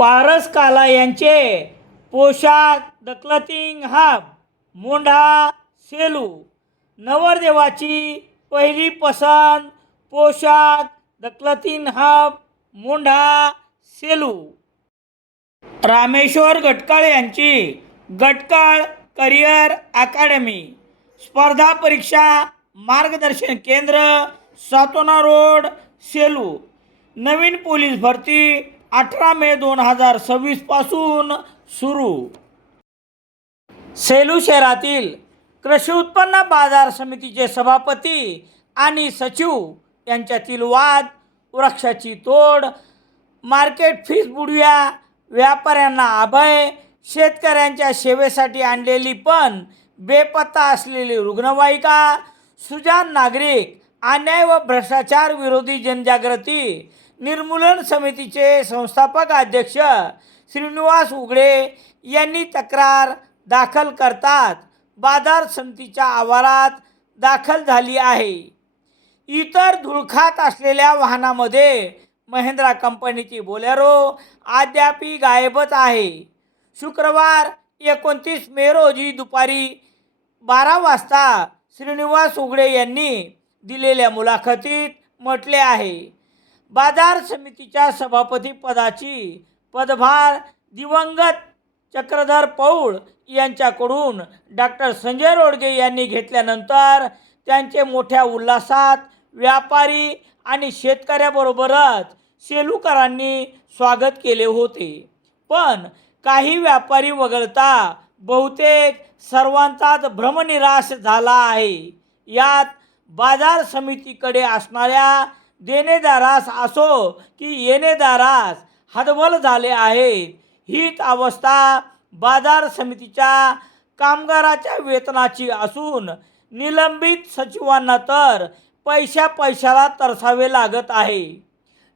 पारस काला यांचे पोशाख द क्लथिंग हब मोंढा सेलू. नवरदेवाची पहिली पसंत पोशाख द क्लथिंग हब मोंढा सेलू. रामेश्वर गटकाळ यांची गटकाळ करिअर अकॅडमी स्पर्धा परीक्षा मार्गदर्शन केंद्र सातोना रोड सेलू. नवीन पोलीस भरती 18 मे 2026 पासून सुरू. सेलू शहरातील कृषी उत्पन्न बाजार समितीचे सभापती आणि सचिव यांच्यातील वाद, वृक्षाची तोड, मार्केट फीस बुडव्या, व्यापाऱ्यांना अभय, शेतकऱ्यांच्या सेवेसाठी आणलेली पण बेपत्ता असलेली रुग्णवाहिका, सुजाण नागरिक, अन्याय व भ्रष्टाचार विरोधी जनजागृती निर्मूलन समितीचे संस्थापक अध्यक्ष श्रीनिवास उघडे यांनी तक्रार दाखल करतात बाजार समितीच्या आवारात दाखल झाली आहे. इतर धुळखात असलेल्या वाहनामध्ये महिंद्रा कंपनीची बोलेरो अद्यापि गायबच आहे. शुक्रवार 29 मे रोजी दुपारी 12 वाजता श्रीनिवास उघडे यांनी दिलेल्या मुलाखतीत म्हटले आहे. बाजार समितीच्या सभापती पदाची पदभार दिवंगत चक्रधर पौळ यांच्याकडून डॉक्टर संजय रोडगे यांनी घेतल्यानंतर त्यांचे मोठ्या उल्हासात व्यापारी आणि शेतकऱ्याबरोबरच सेलूकरांनी स्वागत केले होते. पण काही व्यापारी वगळता बहुतेक सर्वांचाच भ्रमनिराश झाला आहे. यात बाजार समितीकडे असणाऱ्या देणेदारास असो की येणेदारास हतबल झाले आहेत. हीच अवस्था बाजार समितीच्या कामगाराच्या वेतनाची असून निलंबित सचिवांना तर पैशाला तरसावे लागत आहे.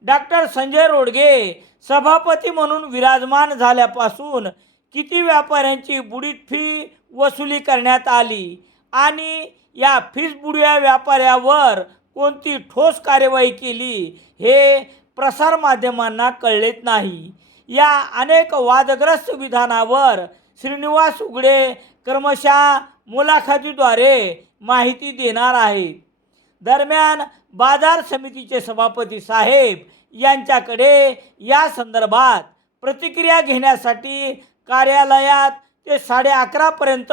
डॉक्टर संजय रोडगे सभापती म्हणून विराजमान झाल्यापासून किती व्यापाऱ्यांची बुडीत फी वसुली करण्यात आली आणि या फीस बुडव्या व्यापाऱ्यावर कोणती ठोस कार्यवाही केली हे प्रसारमाध्यमांना कळलेच नाही. या अनेक वादग्रस्त विधानावर श्रीनिवास उघडे क्रमशः मुलाखतीद्वारे माहिती देणार आहेत. दरम्यान बाजार समितीचे सभापती साहेब यांच्याकडे या संदर्भात प्रतिक्रिया घेण्यासाठी कार्यालयात ते 11:30 पर्यंत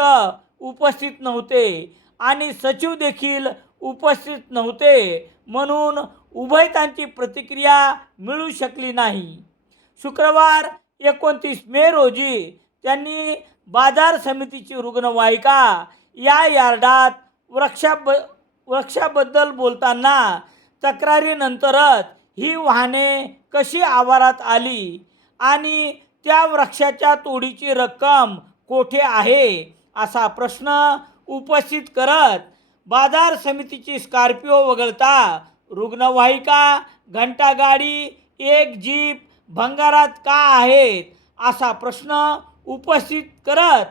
उपस्थित नव्हते आणि सचिव देखील उपस्थित नव्हते, म्हणून उभयतांची प्रतिक्रिया मिळू शकली नाही. शुक्रवार 29 मे रोजी त्यांनी बाजार समितीची रुग्णवाहिका या यार्डात वृक्षाबद्दल बोलताना तक्रारीनंतरच ही वाहने कशी आवारात आली आणि त्या वृक्षाच्या तोडीची रक्कम कोठे आहे असा प्रश्न उपस्थित करत बाजार समितीची स्कॉर्पिओ वगळता रुग्णवाहिका, घंटागाडी, एक जीप भंगारात का आहेत असा प्रश्न उपस्थित करत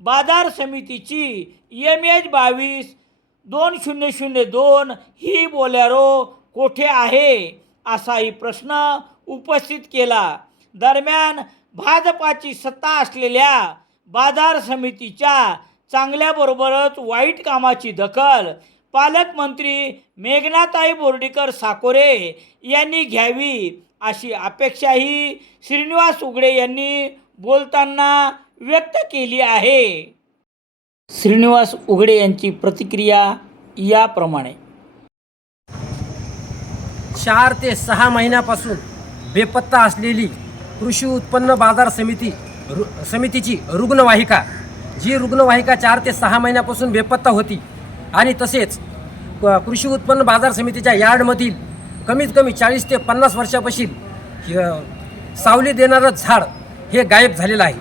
बाजार समितीची MH-22-2002 ही बोलेरो कोठे आहे असाही प्रश्न उपस्थित केला. दरम्यान भाजपाची सत्ता असलेल्या बाजार समितीच्या चांगल्याबरोबरच वाईट कामाची दखल पालकमंत्री मेघनाताई बोर्डीकर साकोरे यांनी घ्यावी अशी अपेक्षाही श्रीनिवास उघडे यांनी बोलताना व्यक्त केली आहे. श्रीनिवास उघडे यांची प्रतिक्रिया याप्रमाणे. 4 ते 6 महिन्यापासून बेपत्ता असलेली कृषी उत्पन्न बाजार समितीची रुग्णवाहिका, जी रुग्णवाहिका 4 ते 6 महिन्यापासून बेपत्ता होती आणि तसेच कृषी उत्पन्न बाजार समितीच्या यार्डमधील कमीत कमी 40 ते 50 वर्षापासून सावली देणारं झाड हे गायब झालेलं आहे.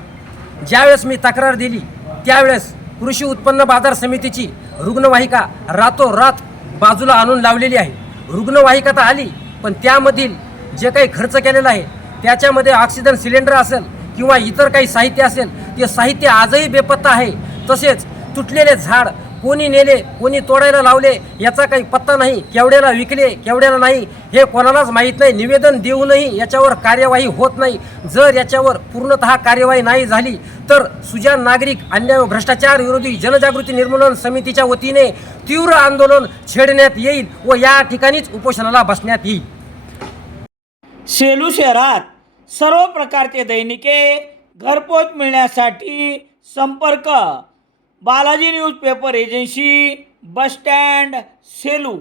ज्यावेळेस मी तक्रार दिली त्यावेळेस कृषी उत्पन्न बाजार समितीची रुग्णवाहिका रातोरात बाजूला आणून लावलेली आहे. रुग्णवाहिका तर आली, पण त्यामधील जे काही खर्च केलेला आहे त्याच्यामध्ये ऑक्सिजन सिलेंडर असेल किंवा इतर काही साहित्य असेल ते साहित्य आजही बेपत्ता आहे. तसेच तुटलेले झाड कोणी नेले, कोणी तोडायला लावले याचा काही पत्ता नाही. केवढ्याला विकले, केवढ्याला नाही हे कोणालाच माहीत नाही. निवेदन देऊनही याच्यावर कार्यवाही होत नाही. जर याच्यावर पूर्णतः कार्यवाही नाही झाली तर सुजाण नागरिक अन्याय व भ्रष्टाचार विरोधी जनजागृती निर्मूलन समितीच्या वतीने तीव्र आंदोलन छेडण्यात येईल व या ठिकाणीच उपोषणाला बसण्यात येईल. सेलू शहरात सर्व प्रकारचे दैनिके घरपोच मिळण्यासाठी संपर्क Balaji newspaper agency, bus stand, Selu.